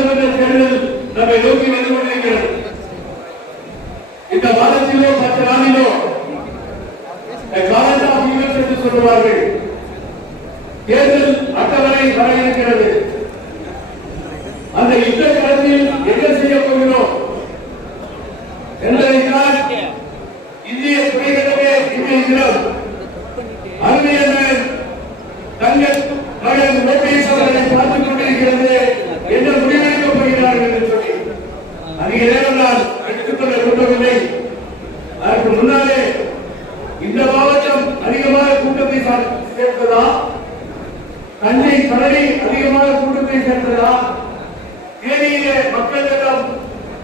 நாடாளுமன்ற தேர்தல் நம்மை நோக்கி வந்து கொண்டிருக்கிறது. இந்த மாதத்திலோ 10 நாளிலோ என்று சொல்லுவார்கள். தேர்தல் அட்டவணை வர இருக்கிறது. அந்த யுத்த களத்தில் என்ன செய்ய போகிறோம் என்பதைத்தான் இந்திய துறைகளிலே இருக்கிறோம். அருமையான தங்கள் மகன் ஓபிஎஸ் அவர்களை பார்த்துக் கொண்டிருக்கிறது என்ன முடிவெடுக்கப் போகிறார்கள் என்று சொல்லி அதிக நேரம் நான் எடுத்துக்கொள்ள விரும்பவில்லை. அதற்கு முன்னாலே இந்த மாவட்டம் அதிகமாக கூட்டத்தை சேர்த்ததா, தஞ்சை கடலை அதிகமாக கூட்டத்தை சேர்த்ததா, தேனியிலே மக்கள் எல்லாம்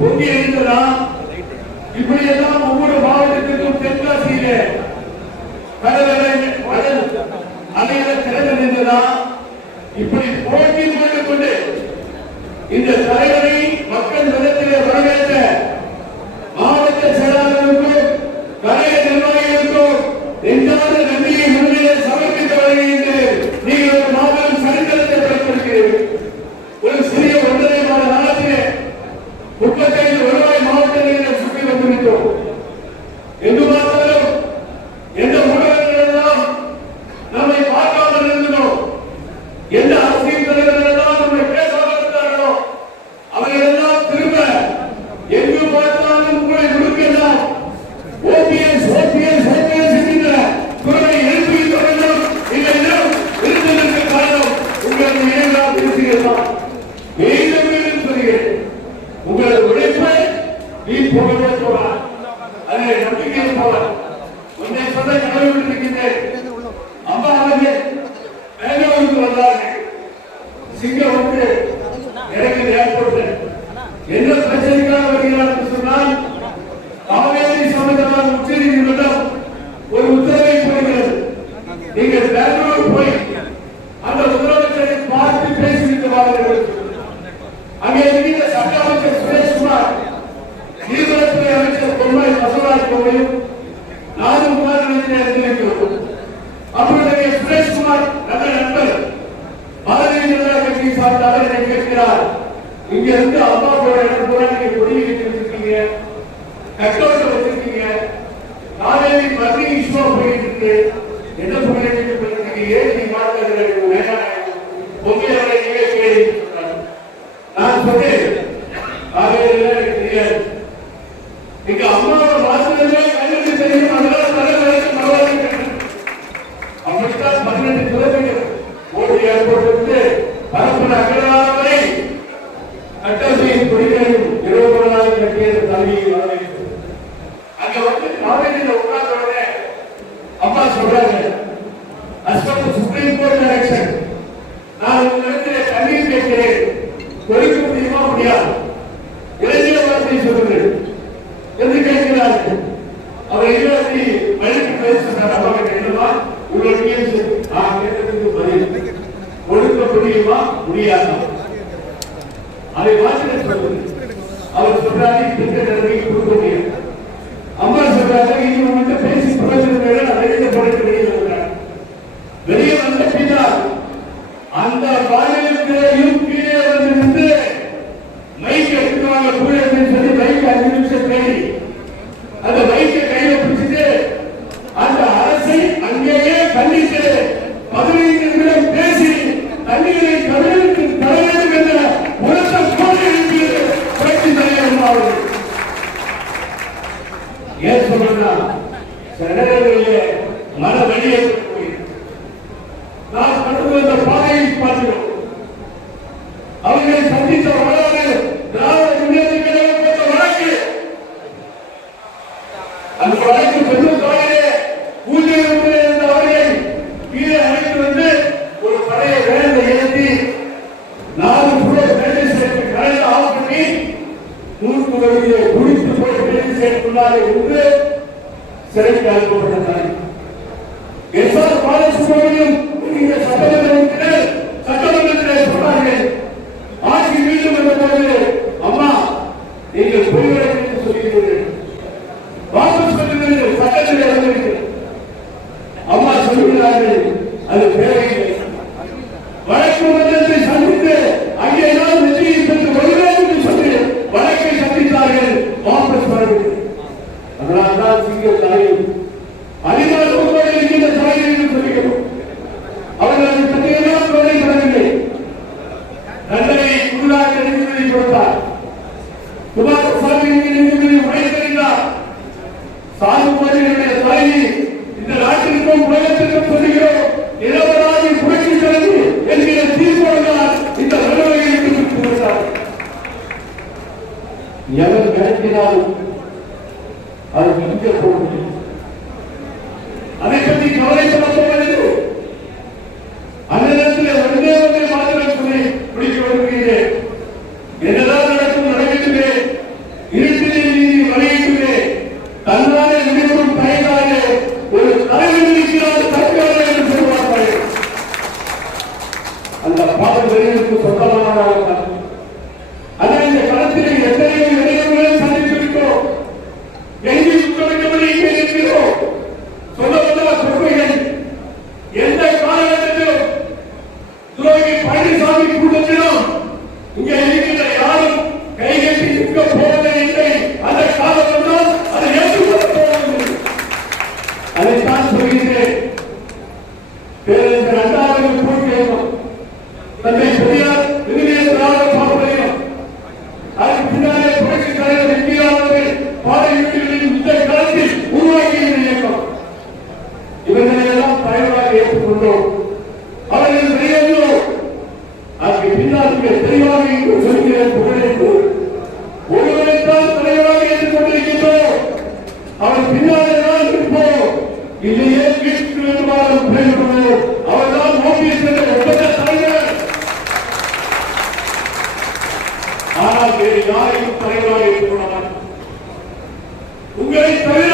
பொங்கி எழுந்ததா, இப்படி எல்லாம் ஒவ்வொரு மாவட்டத்திற்கும் தென்காசியிலே அலையில திறந்து நின்றதா, இப்படி போட்டி போட்டுக் கொண்டு இந்த தலைவரை மக்கள் மனத்திலே வரவேற்ற மாவட்ட செயலாளர்களுக்கும் கலைய நிர்வாகிகளுக்கும் நெஞ்சார்ந்த நன்றியை முன்னிலை சமர்ப்பிக்க வருகிறேன். நீங்கள் ஒரு மாபெரும் சரித்திரத்தை படைத்திருக்கிறீர்கள். ஒரு சிறிய 1.5 மாத காலத்திலே 35 வருவாய் மாவட்டங்களில் சுற்றி வந்திருக்கிறோம். எங்கு பார்த்தாலும் எந்த ஊடகங்கள் எல்லாம் நம்மை பார்க்காமல் இருந்தோம், எந்த அரசியல் தலைவர்கள் எல்லாம் நம்மை பேசாமல் இருந்தார்களோ அவர்கள் எல்லாம் திரும்ப எங்கு பார்த்தாலும் உங்களை கொடுக்கலாம் ஓபிஎஸ் ஓபிஎஸ் ஓபிஎஸ் என்கிற குரலை எழுப்புகின்றவர்களும் எங்களிடம் இருந்ததற்கு காரணம் உங்களது இணையெல்லாம் பேசுகிறதா மீண்டும் மீண்டும் சொல்கிறேன். உங்களது உழைப்பை நீ போகவே போவார், அதை நம்பிக்கை போவார். உன்னை சொல்ல கடவுளிருக்கின்றேன். அம்மா அவர்கள் பெங்களூருக்கு வந்தார்கள். சிங்கம் வந்து எனக்கு ஏற்பட்டு என்ன பிரச்சனைக்காக வருகிறார் என்று சொன்னால் காவேரி சம்பந்தமாக உச்ச நீதிமன்றம் ஒரு உத்தரவை போடுகிறது. நீங்கள் பெங்களூர் போய் அந்த முதலமைச்சரை பார்த்து பேசிவிட்டு வாருங்கள். அங்கே இருக்கிற சட்ட அமைச்சர் சுரேஷ்குமார், நீர்வளத்துறை அமைச்சர் பொம்மை பசவராஜ் பொம்மையும் நானும் இருந்திருக்கிறோம். அப்பொழுது சுரேஷ்குமார் நல்ல நண்பர் பாரதிய ஜனதா கட்சியை சார்ந்தால் என்னை கேட்கிறார், இங்க இருந்து அம்மா போற இடம் போல நீங்க கொடி வச்சிருக்கீங்க, கட்டோட்டம் வச்சிருக்கீங்க, காவேரி மத்திய இஷ்யூ போயிட்டு இருக்கு, என்ன சொல்லிட்டு பண்ணிருக்கீங்க, ஏன் நீ மாற்ற பொம்மையாளரை நீங்க கேள்வி நான் சொன்னேன். காவேரியில எனக்கு தெரியாது, நீங்க அம்மாவோட வாசலே கல்லுக்கு தெரியும், அதனால தலைவருக்கு பரவாயில்லை. அப்படித்தான் 18 கிலோமீட்டர் ஓடி ஏற்பட்டு பரப்பன அகலாவரை கட்டமையின் கொடிகளையும் 20 நாள் கட்டியது தலைமையை வரவேற்று அங்க வந்து காவேரியில உட்கார்ந்த உடனே அம்மா சொல்றாங்க, அஸ்பெக்ட் சுப்ரீம் கோர்ட் டைரக்ஷன், நான் உங்களிடத்திலே தண்ணீர் கேட்கிறேன், கொடுக்க முடியுமா முடியாது, இளைஞர வார்த்தை சொல்லுங்கள் என்று கேட்கிறார்கள். அவர் இருபத்தி வழிக்கு பேசுகிறார். அம்மா கேட்கணுமா உங்களுக்கு கேட்டதுக்கு பதில் கொடுக்க முடியுமா முடியாதா, அதை வாசனை சொல்லுங்க. அவர் சொல்றாரு கொடுக்க முடியும். அம்மா சொல்றாங்க, இது உங்கள்கிட்ட பேசி பிரயோஜனம் வெளியே போட்டு வெளியே வருகிறார். வெளியே வந்த பின்னால் அந்த பாலியத்திலேயும் கீழே வந்து நின்று மைக் எடுத்துவாங்க கூட சொல்லி மைக் 5 நிமிஷம் தேடி அந்த மைக்கை கையில பிடிச்சிட்டு அந்த அரசை அங்கேயே கண்டித்து 15 நிமிடம் பேசி தண்ணீரை தமிழுக்கு தர வேண்டும் என்ற உரத்த கோரிக்கை புரட்சி தலைவர் ஏன் சொல்றா சில மன வழியை நான் கடந்து வந்த பாதையை பார்க்கிறோம். அவர்களை சந்தித்த வரலாறு திராவிட முன்னேற்ற கழகம் போன்ற வழக்கு, அந்த வழக்கு பெரும் தாயிலே பூஜை இருந்த அவர்களை கீழே அழைத்து வந்து ஒரு பழைய வேலை ஏற்றி 4 புலர் வேலை சேர்த்து கலையை ஆஃப் பண்ணி 100 வழியை குடித்து போய் வேலை சேர்த்துள்ளாரே என்று சிறைக்கு அனுப்பப்பட்டனர். எஸ்ஆர் பாலசுப்ரமணியம் சட்டமன்றத்திலே சொன்னார்கள், ஆட்சி மீண்டும் வந்த போது அம்மா நீங்கள் பொய்களை சொல்கிறீர்கள், வாபஸ் பண்ணுங்கள், சட்டத்தில் இறந்திருக்கிறது. அம்மா சொல்கிறார்கள் அது தேவையில்லை. வழக்கு மன்றத்தை சந்தித்து அங்கே வெற்றியை பெற்று புதிதாக நீதிபதி கொடுத்தார். குமாரசாமி நீதிபதி உரையாற்றினார். சாகுபடியுடைய தலைவி இந்த நாட்டிற்கும் உலகத்திற்கும் சொல்லுகிறோம், இரவராகி புரட்சி தலைவி என்கிற தீர்மானால் இந்த நிலைமையை விட்டு விட்டார். எவர் கிடைக்கிறாலும் அது மிக போகும். அதை பற்றி கவலைப்பட போவதில்லை. அந்த நேரத்தில் ஒன்றே மாத்திரம் சொல்லி முடிக்க வருகிறேன். என்னதான் நடக்கும் நடக்கட்டுமே, இருட்டிலே நீதி வரையட்டுமே, தன்னாலே முடிவும் பயனாலே ஒரு தலைவர் இருக்கிறார் தற்கால என்று சொல்வார்கள். அந்த பாடல்களுக்கு சொந்தமானவர்கள். ஆனால் இந்த களத்திலே எத்தனையோ இளைஞர்களை சந்தித்திருக்கிறோம். எங்கே சுத்தமிட்டபடி இங்கே இருக்கிறோம். சொல்லவல்ல பொறுமைகள் எந்த காலகட்டத்திலும் துரோகி பழனிசாமி கூட்டத்திலும் இங்கே இருக்கின்ற யாரும் கைகட்டி நிற்க போவதே இல்லை. அந்த காலத்தில் அதை ஏற்றுக்கொள்ள போவதில்லை. அதைத்தான் சொல்கிறேன். பேரறிஞர் அண்ணாவின் போட்டியும் தந்தை பெரியார் திராவிட பாரம்பரியம் அதற்கு பின்னாலே புரட்சி தலைவர் எம்ஜிஆர் பாடல்களின் இந்த காலத்தில் உருவாக்கிய இயக்கம். இவர்களை எல்லாம் தலைவராக ஏற்றுக்கொண்டோம். அவர்கள் வெளியேறோ அதற்கு பின்னால் தெளிவாக என்று சொல்கிறேன். புகழேற்று ஒருவரைத்தான் தலைவராக ஏற்றுக்கொண்டிருக்கின்றோம். அவர் பின்னாலே தான் இருப்போம். இல்லையே வீட்டுக்கு வேண்டுமாறும் பேசுவோம். அவர்தான் ஓபிஎஸ் ஒப்பந்த தலைவர். ஆனால் வேறு யாரையும் தலைவராக ஏற்றுக்கொள்ள மாட்டோம். உங்களை தவிர